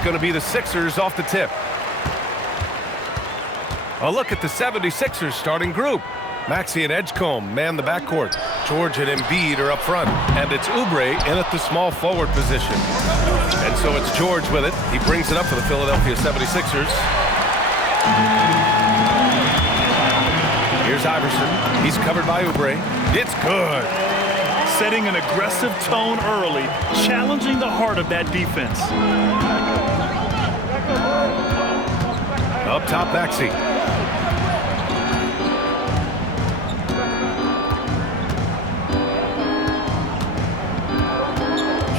it's going to be the Sixers off the tip. A look at the 76ers starting group. Maxey and Edgecombe man the backcourt. George and Embiid are up front. And it's Oubre in at the small forward position. And so it's George with it. He brings it up for the Philadelphia 76ers. Here's Iverson. He's covered by Oubre. It's good. Setting an aggressive tone early, challenging the heart of that defense. Up top, Maxey.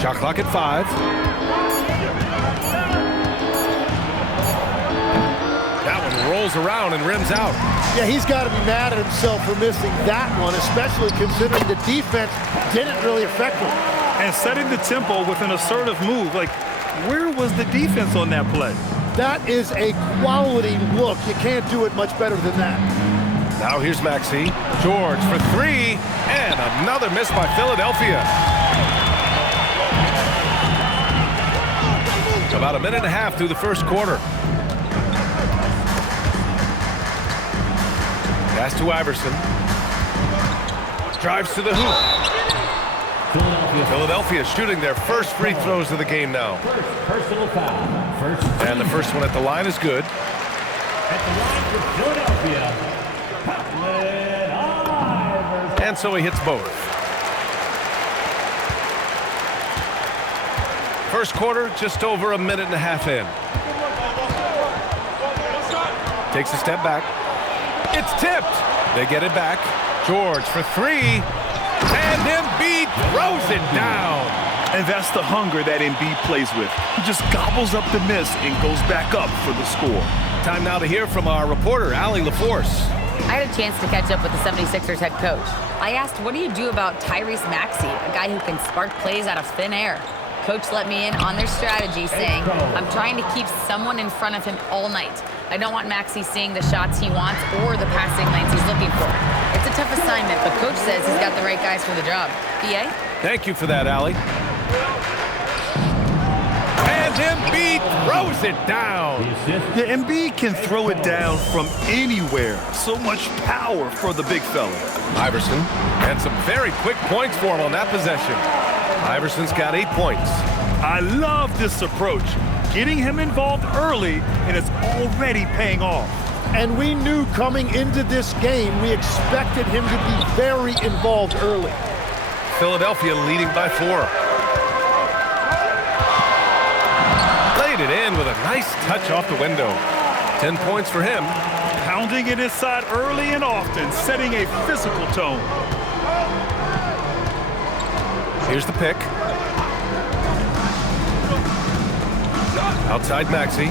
Shot clock at 5. That one rolls around and rims out. Yeah, he's got to be mad at himself for missing that one, especially considering the defense didn't really affect him. And setting the tempo with an assertive move. Like, where was the defense on that play? That is a quality look. You can't do it much better than that. Now here's Maxey. George for 3, and another miss by Philadelphia. About a minute and a half through the first quarter. Pass to Iverson. Drives to the hoop. Philadelphia shooting their first free throws of the game now. Personal foul. And the first one at the line is good. At the line for Philadelphia, Allen Iverson. And so he hits both. First quarter, just over a minute and a half in. Takes a step back. It's tipped. They get it back. George for 3. And Embiid throws it down. And that's the hunger that Embiid plays with. He just gobbles up the miss and goes back up for the score. Time now to hear from our reporter, Allie LaForce. I had a chance to catch up with the 76ers head coach. I asked, what do you do about Tyrese Maxey, a guy who can spark plays out of thin air? Coach let me in on their strategy, saying, I'm trying to keep someone in front of him all night. I don't want Maxey seeing the shots he wants or the passing lanes he's looking for. It's a tough assignment, but Coach says he's got the right guys for the job. BA? Thank you for that, Allie. And Embiid throws it down. Yeah, Embiid can throw it down from anywhere. So much power for the big fella. Iverson, and some very quick points for him on that possession. Iverson's got 8 points. I love this approach. Getting him involved early, and it's already paying off. And we knew coming into this game, we expected him to be very involved early. Philadelphia leading by 4. Played it in with a nice touch off the window. 10 points for him. Pounding it inside early and often, setting a physical tone. Here's the pick. Outside Maxey.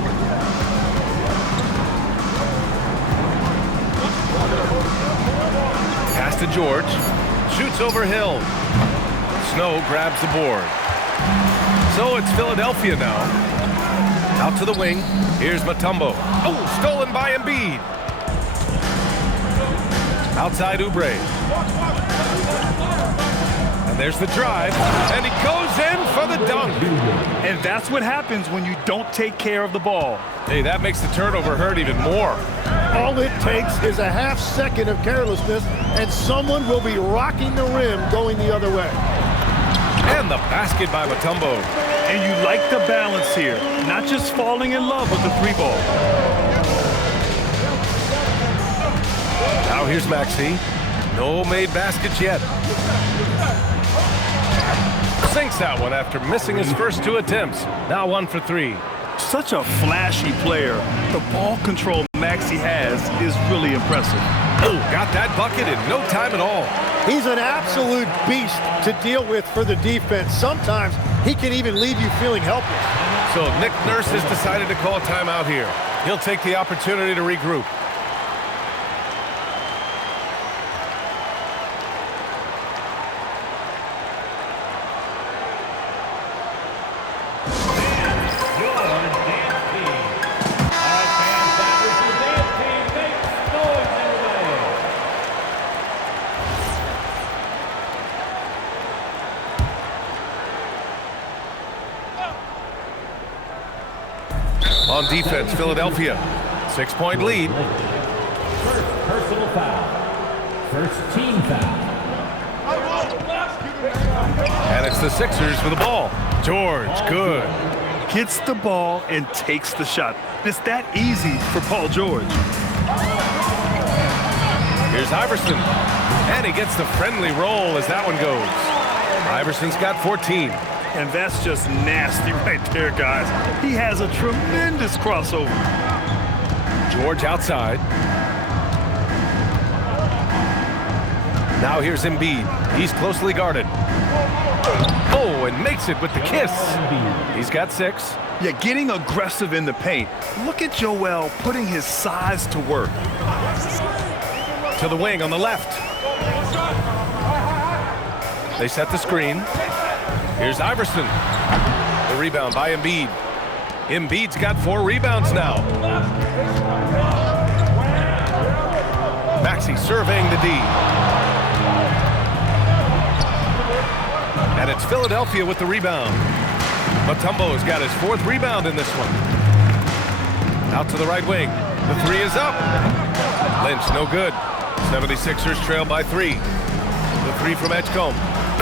Pass to George. Shoots over Hill. Snow grabs the board. So it's Philadelphia now. Out to the wing. Here's Mutombo. Oh, stolen by Embiid. Outside Oubre. And there's the drive. And he goes in for the dunk. And that's what happens when you don't take care of the ball. Hey, that makes the turnover hurt even more. All it takes is a half second of carelessness, and someone will be rocking the rim going the other way. And the basket by Mutombo. And you like the balance here, not just falling in love with the 3-ball. Now here's Maxey. No made baskets yet. Sinks that one after missing his first 2 attempts. Now 1 for 3. Such a flashy player. The ball control Maxey has is really impressive. Oh, got that bucket in no time at all. He's an absolute beast to deal with for the defense. Sometimes he can even leave you feeling helpless. So Nick Nurse has decided to call a timeout here. He'll take the opportunity to regroup. On defense, Philadelphia. 6-point lead. First personal foul. First team foul. And it's the Sixers with the ball. George, good. Gets the ball and takes the shot. It's that easy for Paul George. Here's Iverson. And he gets the friendly roll as that one goes. Iverson's got 14. And that's just nasty right there, guys. He has a tremendous crossover. George outside. Now here's Embiid. He's closely guarded. Oh, and makes it with the kiss. He's got 6. Yeah, getting aggressive in the paint. Look at Joel putting his size to work. To the wing on the left. They set the screen. Here's Iverson. The rebound by Embiid. Embiid's got 4 rebounds now. Maxey surveying the D. And it's Philadelphia with the rebound. Mutombo's got his 4th rebound in this one. Out to the right wing. The 3 is up. Lynch, no good. 76ers trail by 3. The 3 from Edgecombe.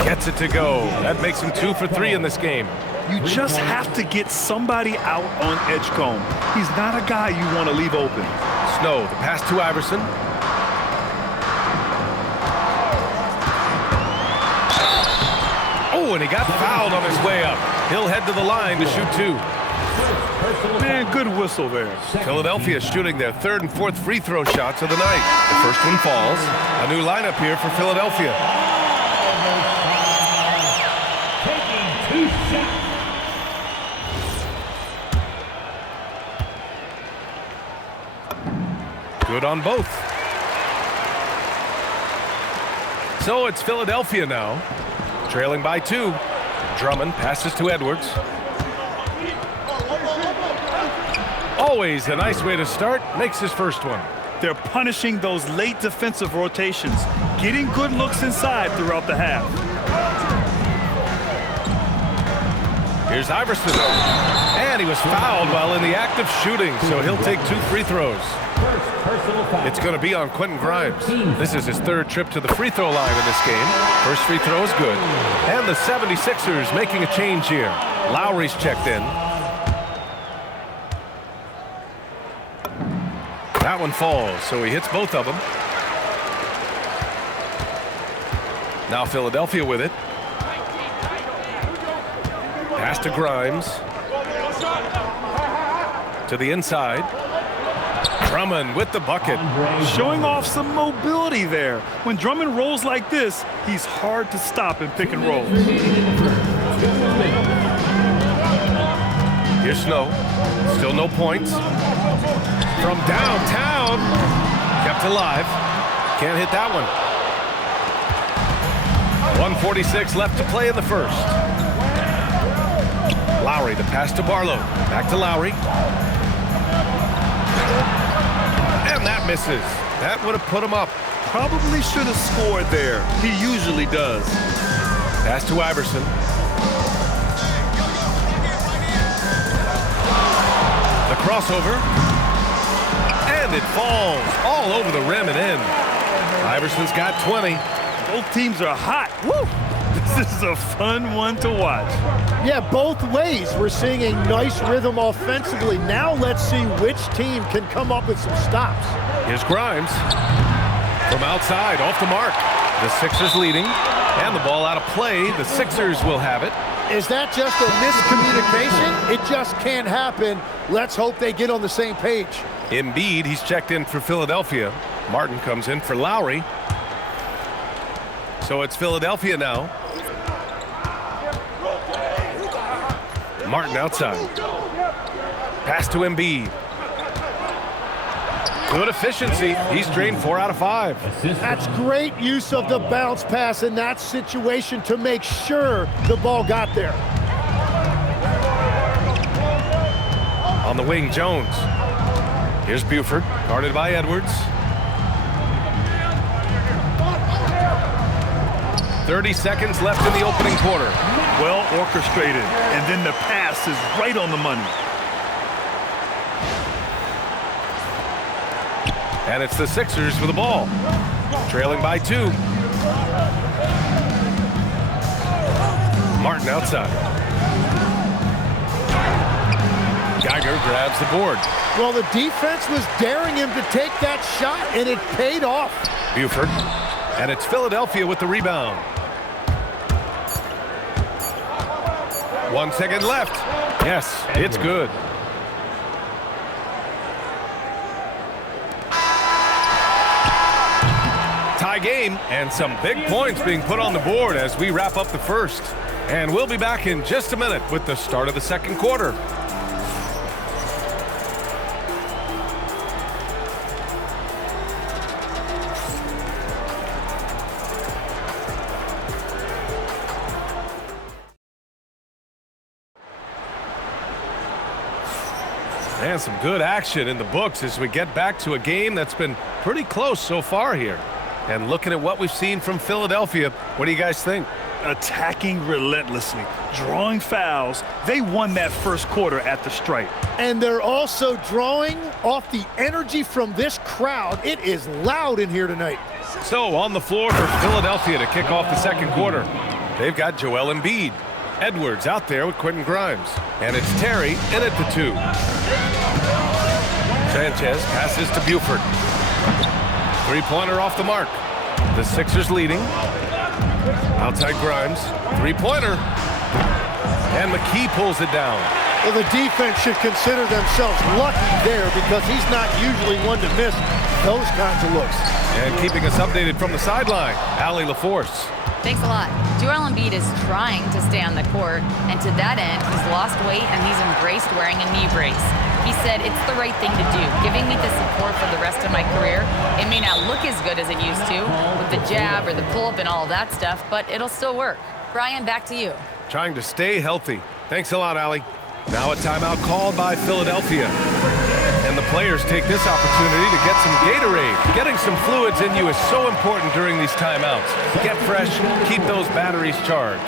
Gets it to go. That makes him 2 for 3 in this game. You just have to get somebody out on Edgecombe. He's not a guy you want to leave open. Snow, the pass to Iverson. Oh, and he got fouled on his way up. He'll head to the line to shoot 2. Man, good whistle there. Philadelphia shooting their 3rd and 4th free throw shots of the night. The first one falls. A new lineup here for Philadelphia. Taking 2 shots. Good on both. So it's Philadelphia now, trailing by 2. Drummond passes to Edwards. Always a nice way to start. Makes his first one. They're punishing those late defensive rotations, getting good looks inside throughout the half. Here's Iverson. And he was fouled while in the act of shooting, so he'll take 2 free throws. First personal foul. It's going to be on Quentin Grimes. This is his 3rd trip to the free throw line in this game. First free throw is good. And the 76ers making a change here. Lowry's checked in. That one falls, so he hits both of them. Now Philadelphia with it. Pass to Grimes. To the inside. Drummond with the bucket. Showing off some mobility there. When Drummond rolls like this, he's hard to stop in pick and roll. Here's Snow. Still no points. From downtown. Kept alive. Can't hit that one. 1:46 left to play in the first. Lowry, the pass to Barlow. Back to Lowry. And that misses. That would have put him up. Probably should have scored there. He usually does. Pass to Iverson. The crossover. And it falls all over the rim and in. Iverson's got 20. Both teams are hot. Woo! This is a fun one to watch. Yeah, both ways. We're seeing a nice rhythm offensively. Now let's see which team can come up with some stops. Here's Grimes. From outside, off the mark. The Sixers leading. And the ball out of play. The Sixers will have it. Is that just a miscommunication? It just can't happen. Let's hope they get on the same page. Embiid, he's checked in for Philadelphia. Martin comes in for Lowry. So it's Philadelphia now. Martin outside. Pass to Embiid. Good efficiency. He's drained 4 out of 5. That's great use of the bounce pass in that situation to make sure the ball got there. On the wing, Jones. Here's Buford, guarded by Edwards. 30 seconds left in the opening quarter. Well orchestrated, and then the pass is right on the money. And it's the Sixers with the ball. Trailing by 2. Martin outside. Geiger grabs the board. Well, the defense was daring him to take that shot, and it paid off. Buford. And it's Philadelphia with the rebound. 1 second left. Yes, it's good. Tie game, and some big points being put on the board as we wrap up the first. And we'll be back in just a minute with the start of the second quarter. And some good action in the books as we get back to a game that's been pretty close so far here. And looking at what we've seen from Philadelphia, what do you guys think? Attacking relentlessly, drawing fouls. They won that first quarter at the stripe. And they're also drawing off the energy from this crowd. It is loud in here tonight. So on the floor for Philadelphia to kick off the second quarter, they've got Joel Embiid. Edwards out there with Quentin Grimes. And it's Terry in at the 2. Sanchez passes to Buford. Three-pointer off the mark. The Sixers leading. Outside Grimes. Three-pointer. And McKee pulls it down. Well, the defense should consider themselves lucky there because he's not usually one to miss those kinds of looks. And keeping us updated from the sideline, Allie LaForce. Thanks a lot. Joel Embiid is trying to stay on the court, and to that end, he's lost weight and he's embraced wearing a knee brace. He said, it's the right thing to do, giving me the support for the rest of my career. It may not look as good as it used to, with the jab or the pull-up and all that stuff, but it'll still work. Brian, back to you. Trying to stay healthy. Thanks a lot, Allie. Now a timeout called by Philadelphia. And the players take this opportunity to get some Gatorade. Getting some fluids in you is so important during these timeouts. Get fresh, keep those batteries charged.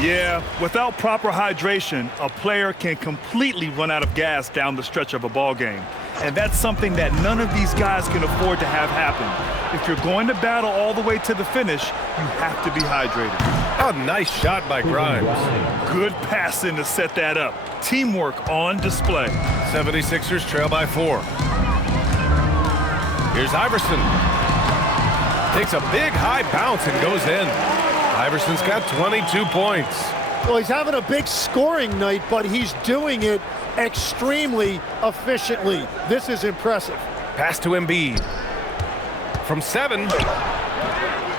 Yeah, without proper hydration, a player can completely run out of gas down the stretch of a ball game. And that's something that none of these guys can afford to have happen. If you're going to battle all the way to the finish, you have to be hydrated. A nice shot by Grimes. Good passing to set that up. Teamwork on display. 76ers trail by 4. Here's Iverson. Takes a big high bounce and goes in. Iverson's got 22 points. Well, he's having a big scoring night, but he's doing it extremely efficiently. This is impressive. Pass to Embiid. From 7.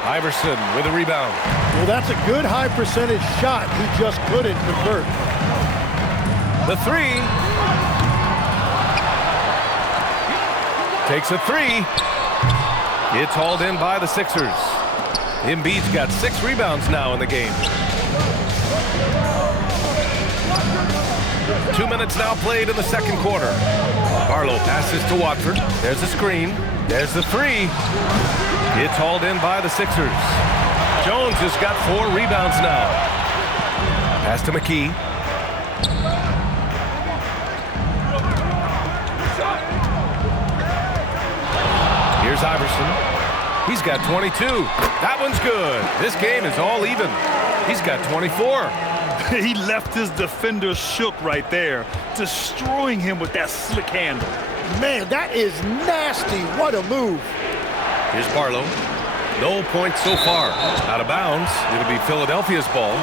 Iverson with a rebound. Well, that's a good high percentage shot. He just couldn't convert. The 3. Takes a 3. It's hauled in by the Sixers. Embiid's got 6 rebounds now in the game. 2 minutes now played in the second quarter. Barlow passes to Watford. There's a screen. There's the 3. It's hauled in by the Sixers. Jones has got 4 rebounds now. Pass to McKee. Here's Iverson. He's got 22. That one's good. This game is all even. He's got 24. He left his defender shook right there, destroying him with that slick handle. Man, that is nasty. What a move. Here's Barlow. No points so far. Out of bounds. It'll be Philadelphia's ball.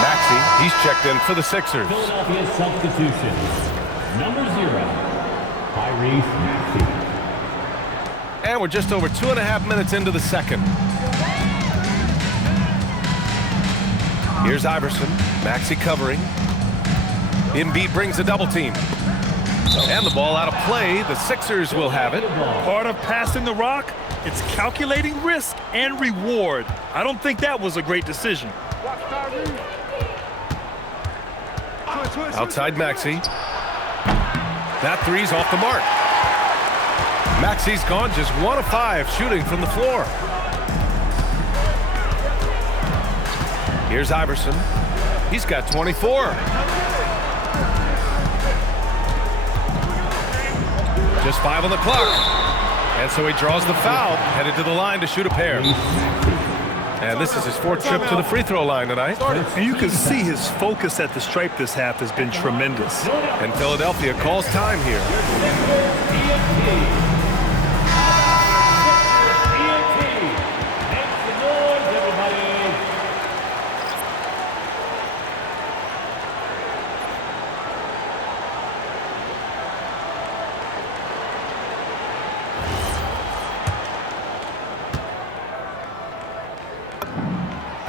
Maxey, he's checked in for the Sixers. Philadelphia substitution. Number 0, Tyrese Maxey. And we're just over 2.5 minutes into the second. Here's Iverson. Maxey covering. Embiid brings a double team. And the ball out of play. The Sixers will have it. Part of passing the rock, it's calculating risk and reward. I don't think that was a great decision. Outside Maxey. That 3's off the mark. Maxey's gone just 1 of 5 shooting from the floor. Here's Iverson. He's got 24. Just 5 on the clock. And so he draws the foul, headed to the line to shoot a pair. And this is his 4th trip to the free throw line tonight. And you can see his focus at the stripe this half has been tremendous. And Philadelphia calls time here.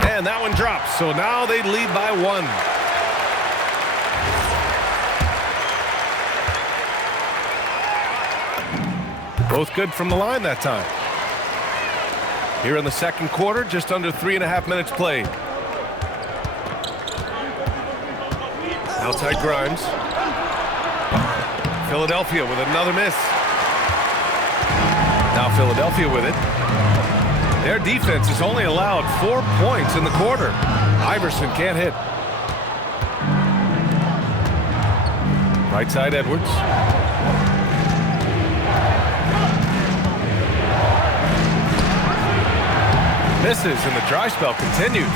And that one drops, so now they lead by 1. Both good from the line that time. Here in the second quarter, just under 3.5 minutes played. Outside Grimes. Philadelphia with another miss. Now Philadelphia with it. Their defense has only allowed 4 points in the quarter. Iverson can't hit. Right side Edwards. Misses, and the dry spell continues.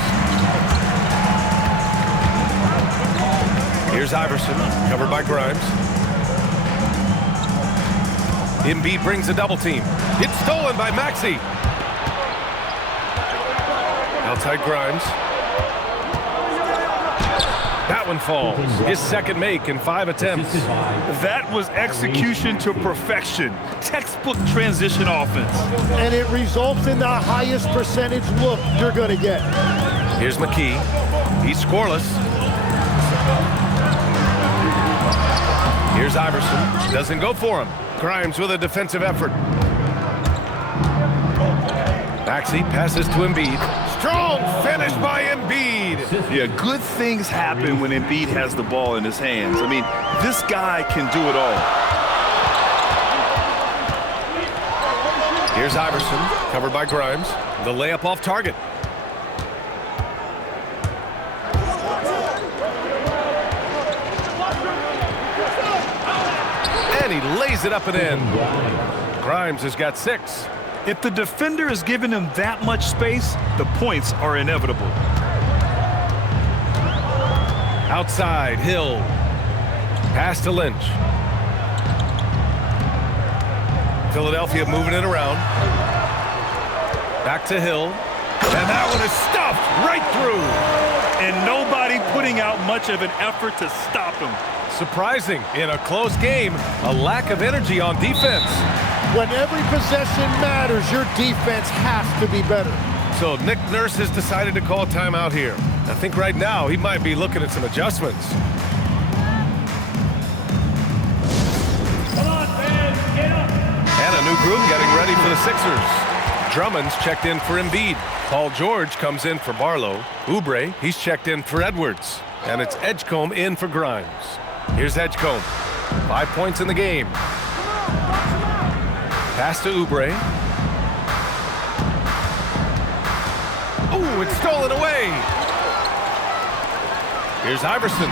Here's Iverson, covered by Grimes. Embiid brings a double team. It's stolen by Maxey. Outside Grimes. That one falls. His second make in 5 attempts. That was execution to perfection. Textbook transition offense. And it results in the highest percentage look you're going to get. Here's McKee. He's scoreless. Here's Iverson. Doesn't go for him. Grimes with a defensive effort. Maxey passes to Embiid. Strong finish by Embiid. Yeah, good things happen when Embiid has the ball in his hands. I mean, this guy can do it all. Here's Iverson, covered by Grimes. The layup off target. And he lays it up and in. Grimes has got 6. If the defender is giving him that much space, the points are inevitable. Outside, Hill. Pass to Lynch. Philadelphia moving it around. Back to Hill. And that one is stuffed right through. And nobody putting out much of an effort to stop him. Surprising, in a close game, a lack of energy on defense. When every possession matters, your defense has to be better. So Nick Nurse has decided to call timeout here. I think right now he might be looking at some adjustments. Come on, fans, get up. And a new group getting ready for the Sixers. Drummond's checked in for Embiid. Paul George comes in for Barlow. Oubre, he's checked in for Edwards. And it's Edgecombe in for Grimes. Here's Edgecombe. 5 points in the game. Pass to Oubre. Ooh, it's stolen away. Here's Iverson.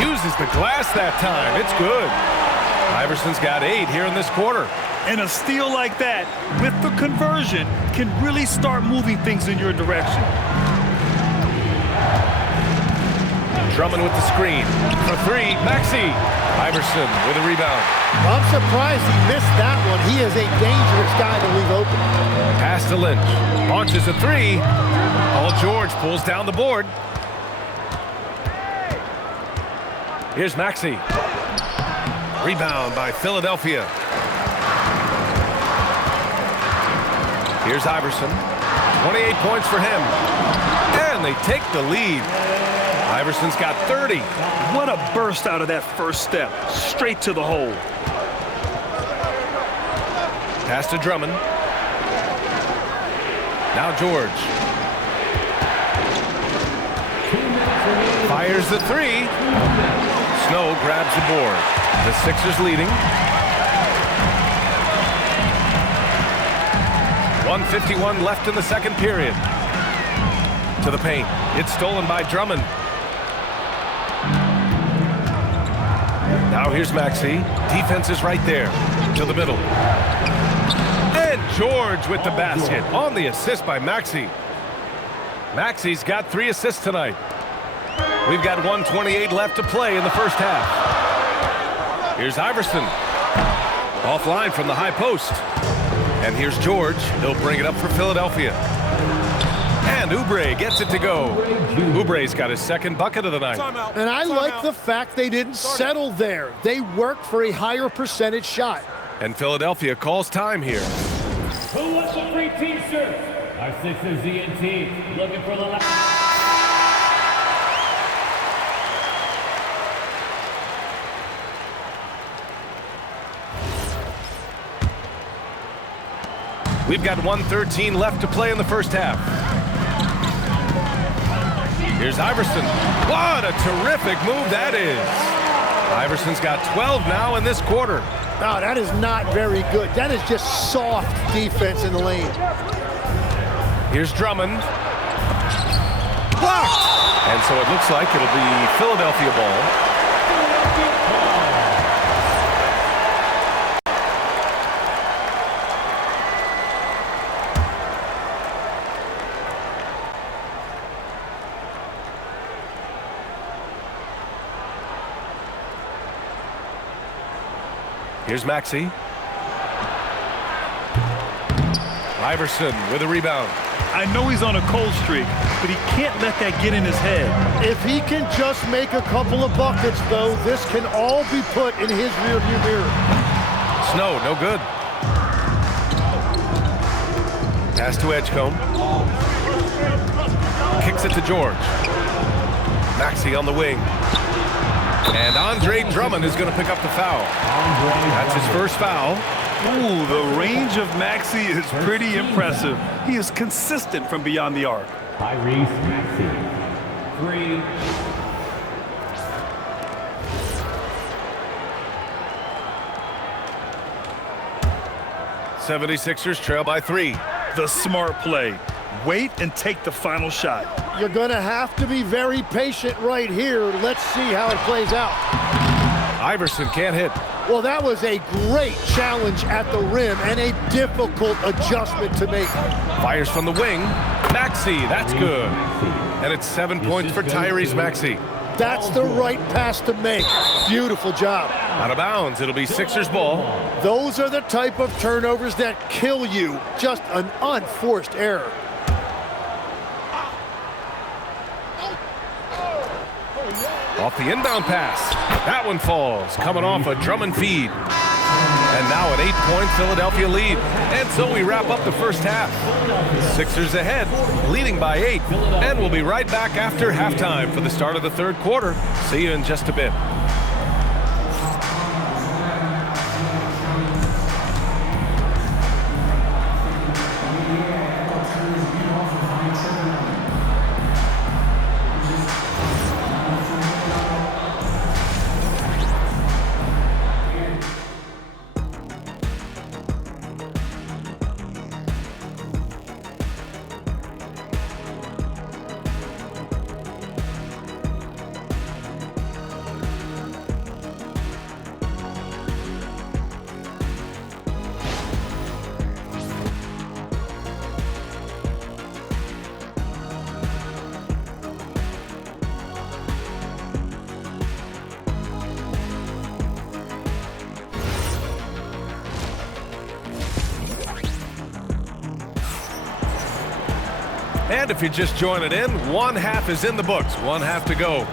Uses the glass that time. It's good. Iverson's got 8 here in this quarter. And a steal like that, with the conversion, can really start moving things in your direction. Drummond with the screen. For 3, Maxey. Iverson with a rebound. I'm surprised he missed that one. He is a dangerous guy to leave open. Pass to Lynch. Launches a 3. Paul George pulls down the board. Here's Maxey. Rebound by Philadelphia. Here's Iverson. 28 points for him. And they take the lead. Iverson's got 30. What a burst out of that first step. Straight to the hole. Pass to Drummond. Now George. Fires the 3. Snow grabs the board. The Sixers leading. 1:51 left in the second period. To the paint. It's stolen by Drummond. Now here's Maxey. Defense is right there. To the middle. George with the basket on the assist by Maxey. Maxey's got 3 assists tonight. We've got 1:28 left to play in the first half. Here's Iverson. Offline from the high post. And here's George. He'll bring it up for Philadelphia. And Oubre gets it to go. Oubre's got his second bucket of the night. And I like the fact they didn't settle there. They worked for a higher percentage shot. And Philadelphia calls time here. Who wants the free t-shirt? Our Sixers ZNT looking for the last. We've got 1:13 left to play in the first half. Here's Iverson. What a terrific move that is. Iverson's got 12 now in this quarter. Oh, that is not very good. That is just soft defense in the lane. Here's Drummond. Blocked! And so it looks like it'll be Philadelphia ball. Here's Maxey. Iverson with a rebound. I know he's on a cold streak, but he can't let that get in his head. If he can just make a couple of buckets, though, this can all be put in his rearview mirror. Snow, no good. Pass to Edgecombe. Kicks it to George. Maxey on the wing. And Andre Drummond is going to pick up the foul. That's his first foul. Ooh, the range of Maxey is pretty impressive. He is consistent from beyond the arc. Tyrese Maxey. 3. 76ers trail by 3. The smart play. Wait and take the final shot. You're going to have to be very patient right here. Let's see how it plays out. Iverson can't hit. Well, that was a great challenge at the rim and a difficult adjustment to make. Fires from the wing. Maxey, that's good. And it's 7 points for Tyrese Maxey. That's the right pass to make. Beautiful job. Out of bounds, it'll be Sixers ball. Those are the type of turnovers that kill you. Just an unforced error. Off the inbound pass. That one falls, coming off a Drummond feed. And now an 8-point Philadelphia lead. And so we wrap up the first half. Sixers ahead, leading by 8. And we'll be right back after halftime for the start of the third quarter. See you in just a bit. And if you're just joining in, one half is in the books. One half to go.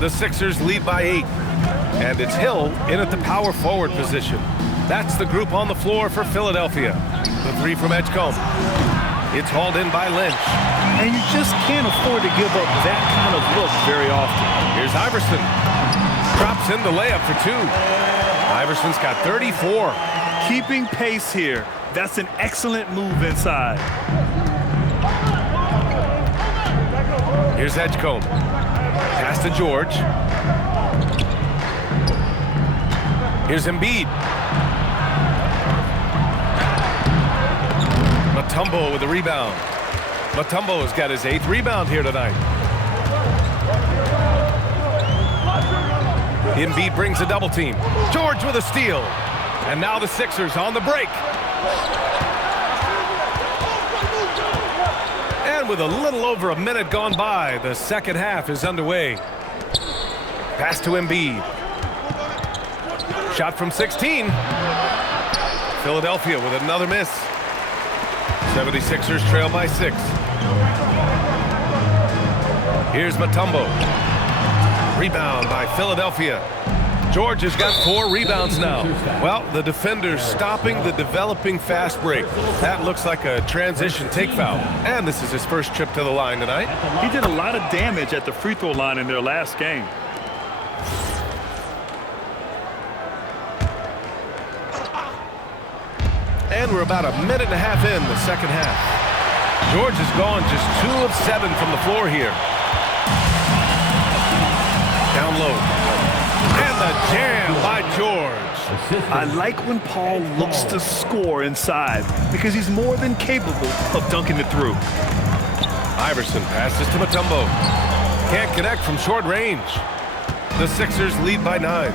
The Sixers lead by 8. And it's Hill in at the power forward position. That's the group on the floor for Philadelphia. The 3 from Edgecombe. It's hauled in by Lynch. And you just can't afford to give up that kind of look very often. Here's Iverson. Drops in the layup for 2. Iverson's got 34. Keeping pace here. That's an excellent move inside. Here's Edgecombe. Pass to George. Here's Embiid. Mutombo with the rebound. Mutombo has got his 8th rebound here tonight. Embiid brings a double team. George with a steal. And now the Sixers on the break. And with a little over a minute gone by, the second half is underway. Pass to Embiid. Shot from 16. Philadelphia with another miss. 76ers trail by 6. Here's Mutombo. Rebound by Philadelphia. George has got 4 rebounds now. Well, the defender's stopping the developing fast break. That looks like a transition take foul. And this is his first trip to the line tonight. He did a lot of damage at the free throw line in their last game. And we're about a minute and a half in the second half. George has gone just 2 of 7 from the floor here. Down low. And the jam by George. I like when Paul looks to score inside because he's more than capable of dunking it through. Iverson passes to Mutombo. Can't connect from short range. The Sixers lead by 9.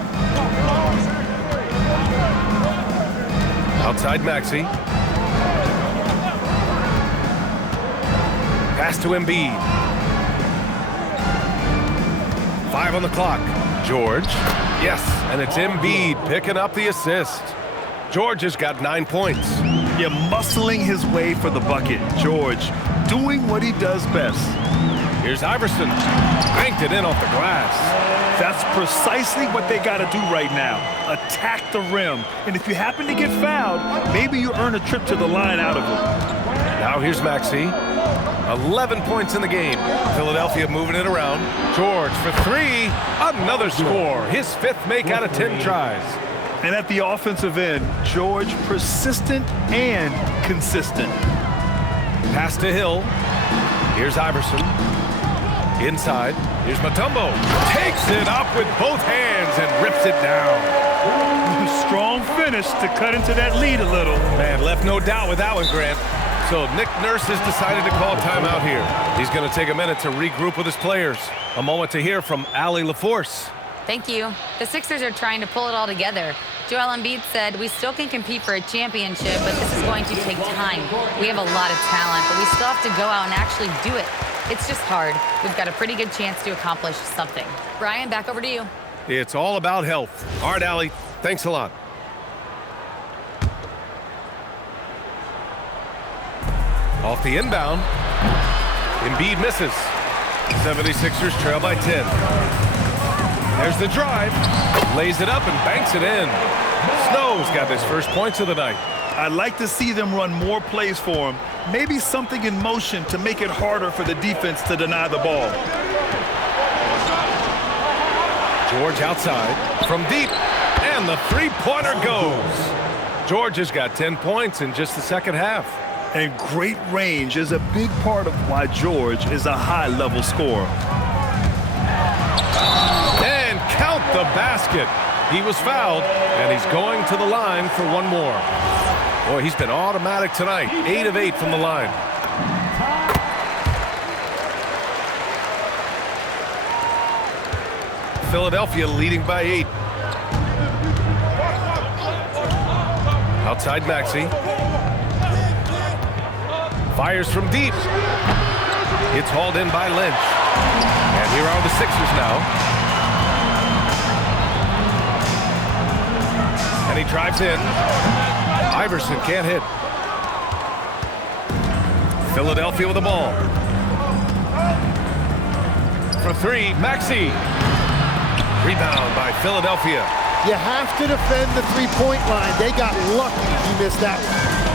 Outside Maxey. Pass to Embiid. 5 on the clock. George. Yes, and it's Embiid picking up the assist. George has got 9 points. Yeah, muscling his way for the bucket. George doing what he does best. Here's Iverson. Banked it in off the glass. That's precisely what they got to do right now. Attack the rim. And if you happen to get fouled, maybe you earn a trip to the line out of it. Now here's Maxey. 11 points in the game. Philadelphia moving it around. George for 3. Another score. His 5th make out of 10 tries. And at the offensive end, George persistent and consistent. Pass to Hill. Here's Iverson. Inside. Here's Mutombo. Takes it up with both hands and rips it down. Strong finish to cut into that lead a little. Man, left no doubt with that one, Grant. So Nick Nurse has decided to call timeout here. He's going to take a minute to regroup with his players. A moment to hear from Allie LaForce. Thank you. The Sixers are trying to pull it all together. Joel Embiid said, we still can compete for a championship, but this is going to take time. We have a lot of talent, but we still have to go out and actually do it. It's just hard. We've got a pretty good chance to accomplish something. Brian, back over to you. It's all about health. All right, Allie. Thanks a lot. Off the inbound. Embiid misses. 76ers trail by 10. There's the drive. Lays it up and banks it in. Snow's got his first points of the night. I'd like to see them run more plays for him. Maybe something in motion to make it harder for the defense to deny the ball. George outside from deep. And the three-pointer goes. George has got 10 points in just the second half. And great range is a big part of why George is a high-level scorer. And count the basket. He was fouled, and he's going to the line for one more. Boy, he's been automatic tonight. 8 of 8 from the line. Philadelphia leading by 8. Outside Maxey. Fires from deep. It's hauled in by Lynch. And here are the Sixers now. And he drives in. Iverson can't hit. Philadelphia with the ball. For 3, Maxey. Rebound by Philadelphia. You have to defend the three-point line. They got lucky he missed that one.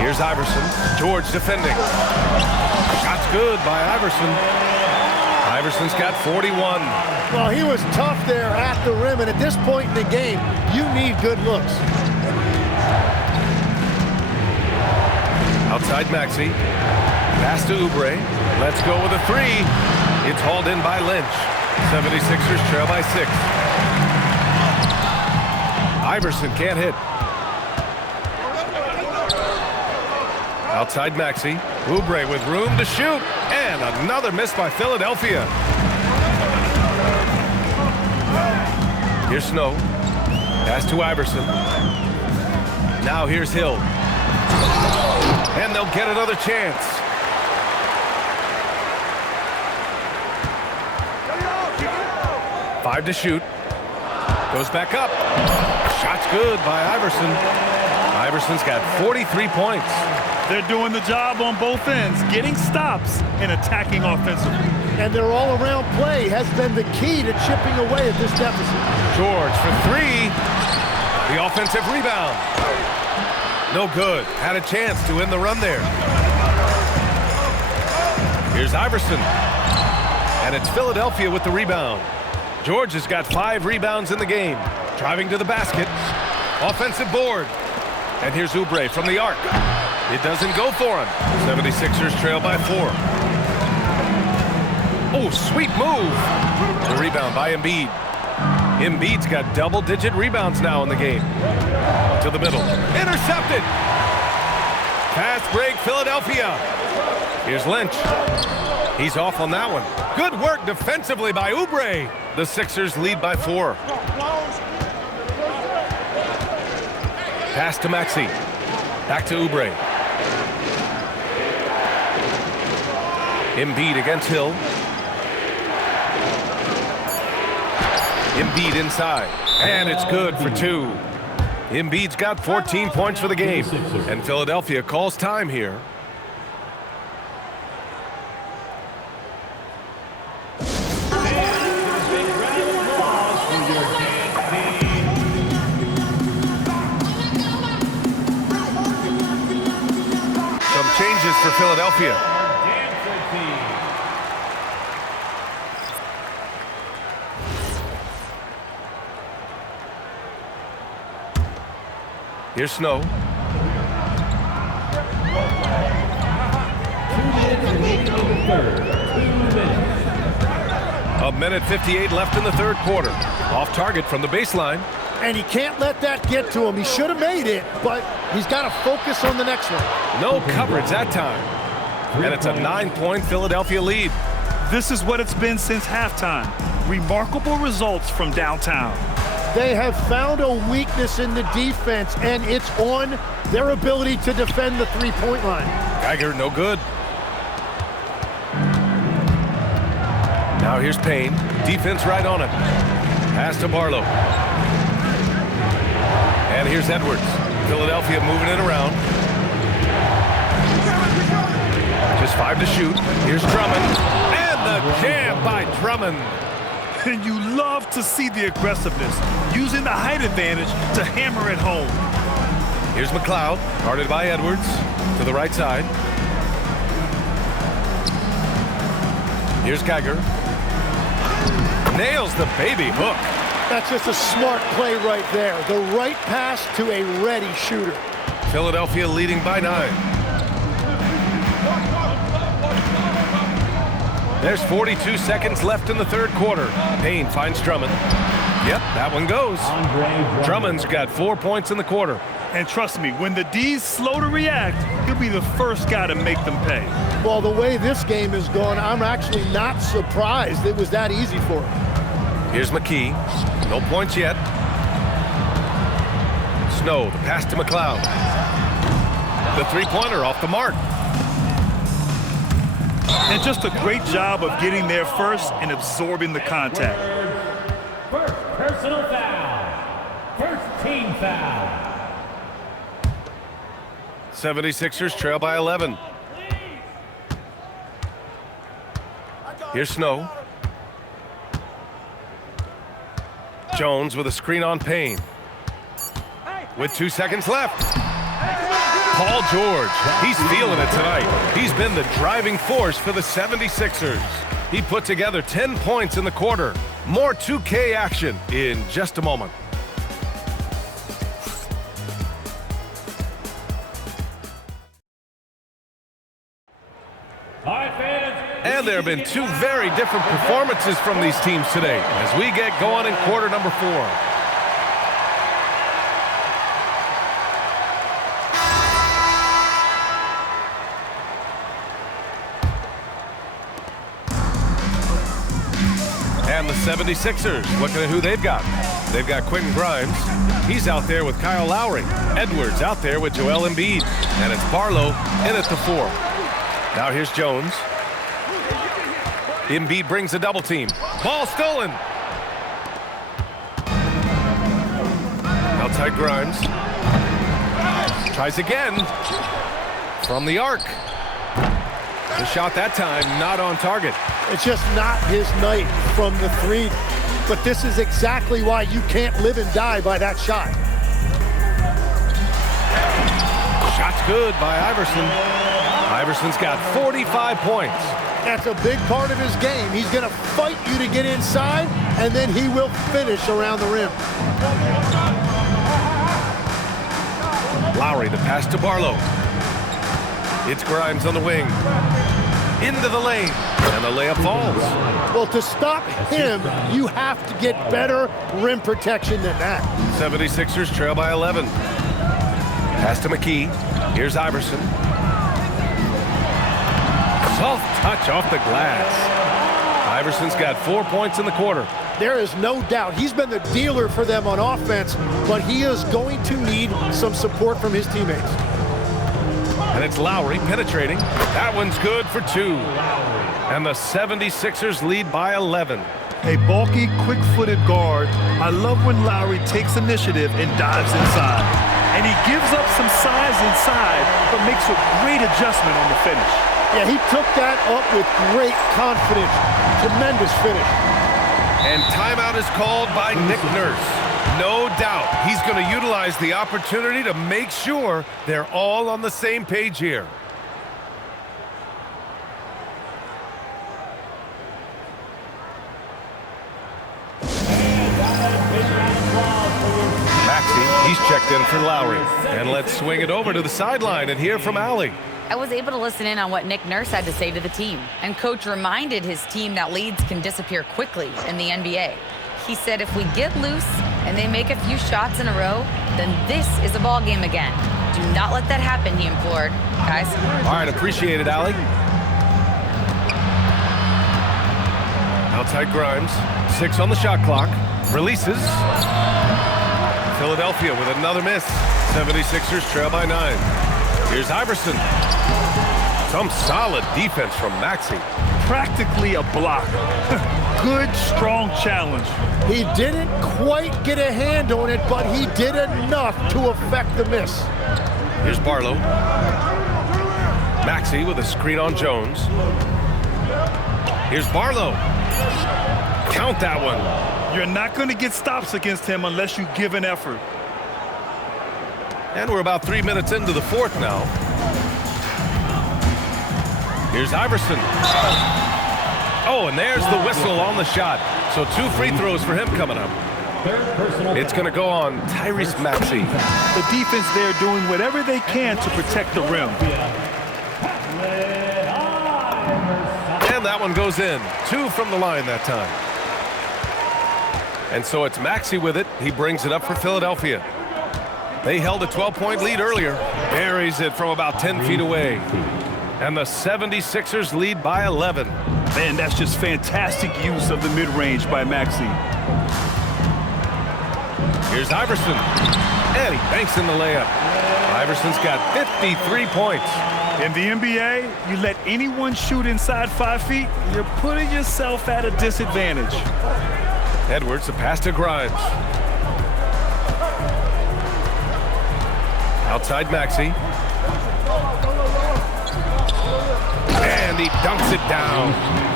Here's Iverson. George defending. Shot's good by Iverson. Iverson's got 41. Well, he was tough there at the rim, and at this point in the game, you need good looks. Outside Maxey. Pass to Oubre. Let's go with a three. It's hauled in by Lynch. 76ers trail by 6. Iverson can't hit. Outside Maxey. Oubre with room to shoot. And another miss by Philadelphia. Here's Snow. Pass to Iverson. Now here's Hill. And they'll get another chance. Five to shoot. Goes back up. Shot's good by Iverson. Iverson's got 43 points. They're doing the job on both ends, getting stops and attacking offensively. And their all-around play has been the key to chipping away at this deficit. George for three. The offensive rebound. No good. Had a chance to end the run there. Here's Iverson. And it's Philadelphia with the rebound. George has got 5 rebounds in the game. Driving to the basket. Offensive board. And here's Oubre from the arc. It doesn't go for him. 76ers trail by 4. Oh, sweet move. The rebound by Embiid. Embiid's got double-digit rebounds now in the game. To the middle. Intercepted. Fast break, Philadelphia. Here's Lynch. He's off on that one. Good work defensively by Oubre. The Sixers lead by 4. Pass to Maxey. Back to Oubre. Embiid against Hill. Embiid inside. And it's good for 2. Embiid's got 14 points for the game. And Philadelphia calls time here. Some changes for Philadelphia. Here's Snow. A minute 58 left in the third quarter. Off target from the baseline. And he can't let that get to him. He should have made it, but he's got to focus on the next one. No coverage that time. And it's a 9-point Philadelphia lead. This is what it's been since halftime. Remarkable results from downtown. They have found a weakness in the defense, and it's on their ability to defend the three-point line. Geiger, no good. Now here's Payne. Defense right on it. Pass to Barlow. And here's Edwards. Philadelphia moving it around. Just 5 to shoot. Here's Drummond. And the jam by Drummond. And you love to see the aggressiveness, using the height advantage to hammer it home. Here's McLeod, guarded by Edwards, to the right side. Here's Geiger. Nails the baby hook. That's just a smart play right there. The right pass to a ready shooter. Philadelphia leading by 9. There's 42 seconds left in the third quarter. Payne finds Drummond. Yep, that one goes. Drummond's got 4 points in the quarter. And trust me, when the D's slow to react, he'll be the first guy to make them pay. Well, the way this game is going, I'm actually not surprised it was that easy for him. Here's McKee. No points yet. Snow, the pass to McLeod. The three-pointer off the mark. And just a great job of getting there first and absorbing the contact. First personal foul. First team foul. 76ers trail by 11. Here's Snow. Jones with a screen on Payne. With 2 seconds left. Paul George, he's feeling it tonight. He's been the driving force for the 76ers. He put together 10 points in the quarter. More 2K action in just a moment. All right, fans. And there have been two very different performances from these teams today as we get going in quarter number 4. And the 76ers, looking at who they've got. They've got Quentin Grimes. He's out there with Kyle Lowry. Edwards out there with Joel Embiid. And it's Barlow in at the 4. Now here's Jones. Embiid brings a double team. Ball stolen. Outside Grimes. Tries again. From the arc. The shot that time not on target. It's just not his night from the 3. But this is exactly why you can't live and die by that shot. Shot's good by Iverson. Iverson's got 45 points. That's a big part of his game. He's going to fight you to get inside, and then he will finish around the rim. Lowry, the pass to Barlow. It's Grimes on the wing. Into the lane, and the layup falls. Well, to stop him, you have to get better rim protection than that. 76ers trail by 11. Pass to McKee. Here's Iverson. Soft touch off the glass. Iverson's got 4 points in the quarter. There is no doubt. He's been the dealer for them on offense, but he is going to need some support from his teammates. And it's Lowry penetrating. That one's good for 2. And the 76ers lead by 11. A bulky, quick-footed guard. I love when Lowry takes initiative and dives inside. And he gives up some size inside, but makes a great adjustment on the finish. Yeah, he took that up with great confidence. Tremendous finish. And timeout is called by Nick Nurse. No doubt he's going to utilize the opportunity to make sure they're all on the same page here. Maxey, he's checked in for Lowry. And let's swing it over to the sideline and hear from Allie. I was able to listen in on what Nick Nurse had to say to the team, and Coach reminded his team that leads can disappear quickly in the NBA. He said if we get loose and they make a few shots in a row, then this is a ball game again. Do not let that happen, he implored. Guys. All right, appreciate it, Allie. Outside Grimes, 6 on the shot clock, releases. Philadelphia with another miss. 76ers trail by 9. Here's Iverson. Some solid defense from Maxey. Practically a block. Good, strong challenge. He didn't quite get a hand on it, but he did enough to affect the miss. Here's Barlow. Maxey with a screen on Jones. Here's Barlow. Count that one. You're not going to get stops against him unless you give an effort. And we're about 3 minutes into the 4th now. Here's Iverson. Oh, and there's the whistle on the shot. So 2 free throws for him coming up. It's going to go on Tyrese Maxey. The defense there doing whatever they can to protect the rim. And that one goes in. 2 from the line that time. And so it's Maxey with it. He brings it up for Philadelphia. They held a 12-point lead earlier. Buries it from about 10 feet away. And the 76ers lead by 11. Man, that's just fantastic use of the mid-range by Maxey. Here's Iverson. And he banks in the layup. Iverson's got 53 points. In the NBA, you let anyone shoot inside 5 feet, you're putting yourself at a disadvantage. Edwards, a pass to Grimes. Outside Maxey. And he dunks it down.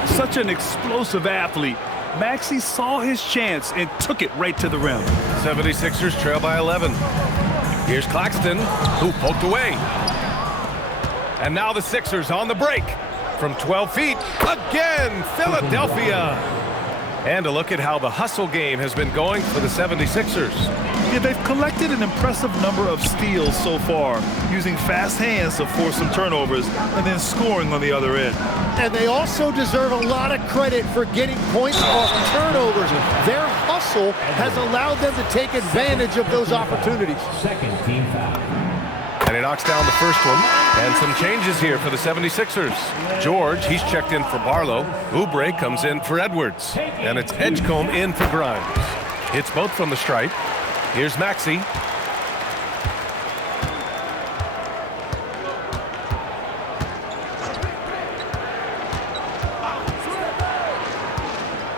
Such an explosive athlete. Maxey saw his chance and took it right to the rim. 76ers trail by 11. Here's Claxton, who poked away. And now the Sixers on the break. From 12 feet, again, Philadelphia. And a look at how the hustle game has been going for the 76ers. Yeah, they've collected an impressive number of steals so far, using fast hands to force some turnovers and then scoring on the other end. And they also deserve a lot of credit for getting points off turnovers. Their hustle has allowed them to take advantage of those opportunities. Second team foul. And he knocks down the first one. And some changes here for the 76ers. George, he's checked in for Barlow. Oubre comes in for Edwards. And it's Edgecombe in for Grimes. It's both from the stripe. Here's Maxey.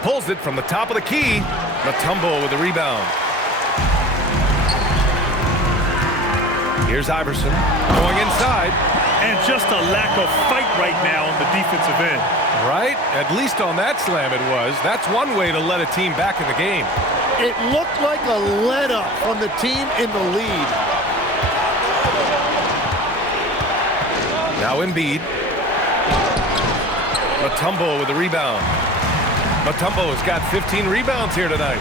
Pulls it from the top of the key. Mutombo with the rebound. Here's Iverson going inside. And just a lack of fight right now on the defensive end. Right? At least on that slam it was. That's one way to let a team back in the game. It looked like a let-up from the team in the lead. Now Embiid. Mutombo with the rebound. Mutombo has got 15 rebounds here tonight.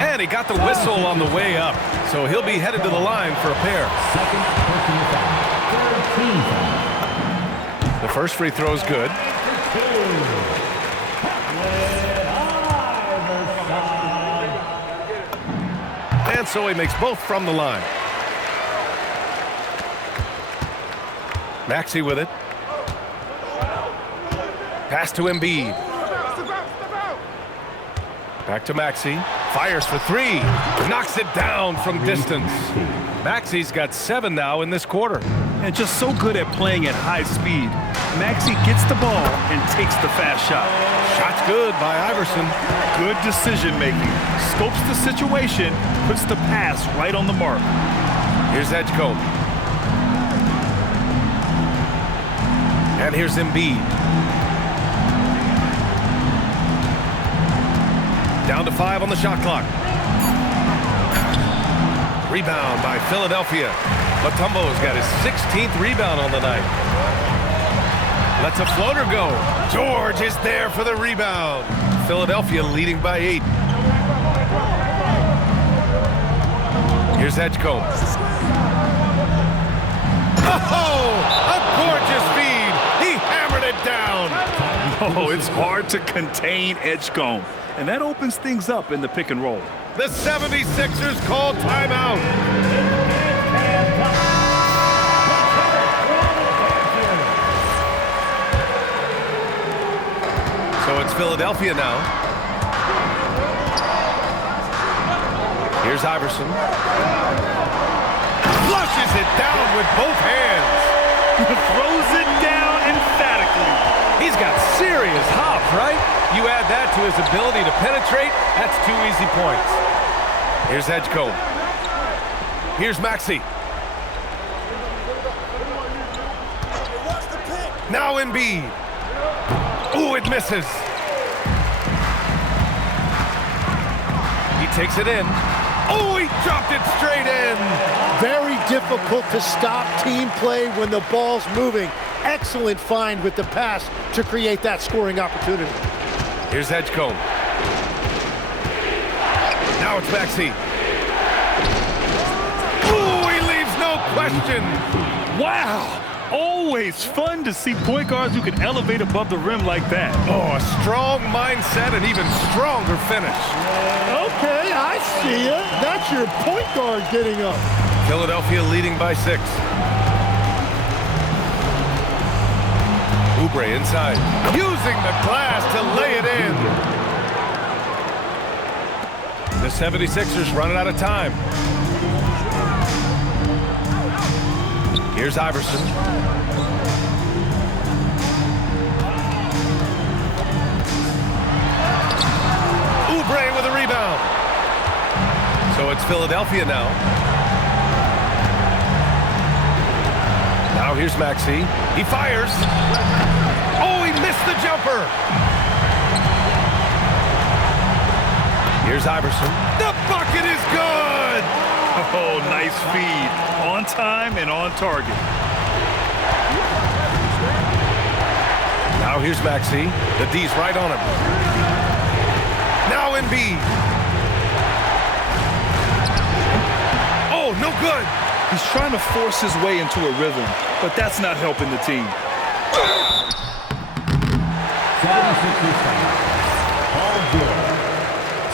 And he got the whistle on the way up. So he'll be headed to the line for a pair. Second personal foul. Third team foul. The first free throw is good. And so he makes both from the line. Maxey with it. Pass to Embiid. Back to Maxey. Fires for three. Knocks it down from distance. Maxey's got 7 now in this quarter. And just so good at playing at high speed. Maxey gets the ball and takes the fast shot. Shot's good by Iverson. Good decision making. Scopes the situation, puts the pass right on the mark. Here's Edgecombe. And here's Embiid. Down to 5 on the shot clock. Rebound by Philadelphia. Mutombo's got his 16th rebound on the night. Lets a floater go. George is there for the rebound. Philadelphia leading by 8. Here's Edgecombe. Oh, a gorgeous feed. He hammered it down. Oh, it's hard to contain Edgecombe. And that opens things up in the pick and roll. The 76ers call timeout. So it's Philadelphia now. Here's Iverson. Flushes it down with both hands. Throws it down emphatically. He's got serious hop, right? You add that to his ability to penetrate, that's 2 easy points. Here's Edgecombe. Here's Maxey. Now Embiid. Ooh, it misses. He takes it in. Oh, he dropped it straight in. Very difficult to stop team play when the ball's moving. Excellent find with the pass to create that scoring opportunity. Here's Edgecombe. Now it's Maxey. Ooh, he leaves no question. Wow. Always fun to see point guards who can elevate above the rim like that. Oh, a strong mindset and even stronger finish. Okay, I see it. That's your point guard getting up. Philadelphia leading by 6. Oubre inside. Using the glass to lay it in. The 76ers running out of time. Here's Iverson. Oubre with a rebound. So it's Philadelphia now. Now here's Maxey. He fires. Oh, he missed the jumper. Here's Iverson. The bucket is good. Oh, nice feed. On time and on target. Now here's Maxey. The D's right on him. Now Embiid. Oh, no good. He's trying to force his way into a rhythm, but that's not helping the team. 76ers foul. Paul George.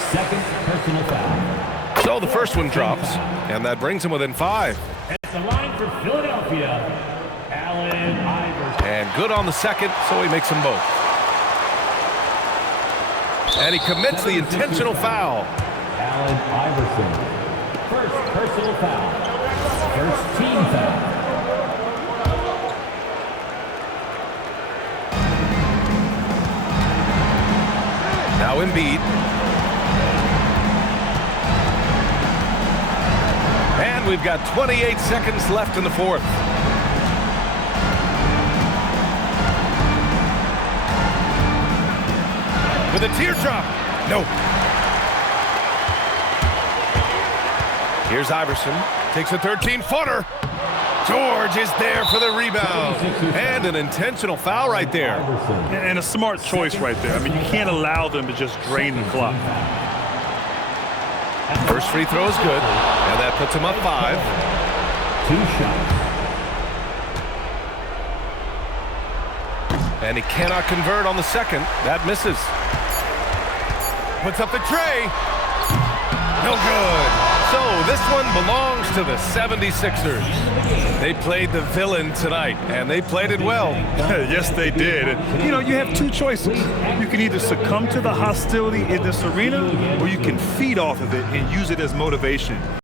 Second personal foul. So the first one drops, and that brings him within 5. At the line for Philadelphia, Allen Iverson. And good on the second, so he makes them both. And he commits the intentional foul. Allen Iverson. First personal foul. First team foul. Now Embiid. And we've got 28 seconds left in the fourth. With a teardrop. No. Here's Iverson. Takes a 13-footer. George is there for the rebound. And an intentional foul right there. And a smart choice right there. I mean, you can't allow them to just drain the clock. First free throw is good. And that puts him up 5. 2 shots. And he cannot convert on the second. That misses. Puts up the tray. No good. So this one belongs to the 76ers. They played the villain tonight, and they played it well. Yes, they did. And, you know, you have two choices. You can either succumb to the hostility in this arena, or you can feed off of it and use it as motivation.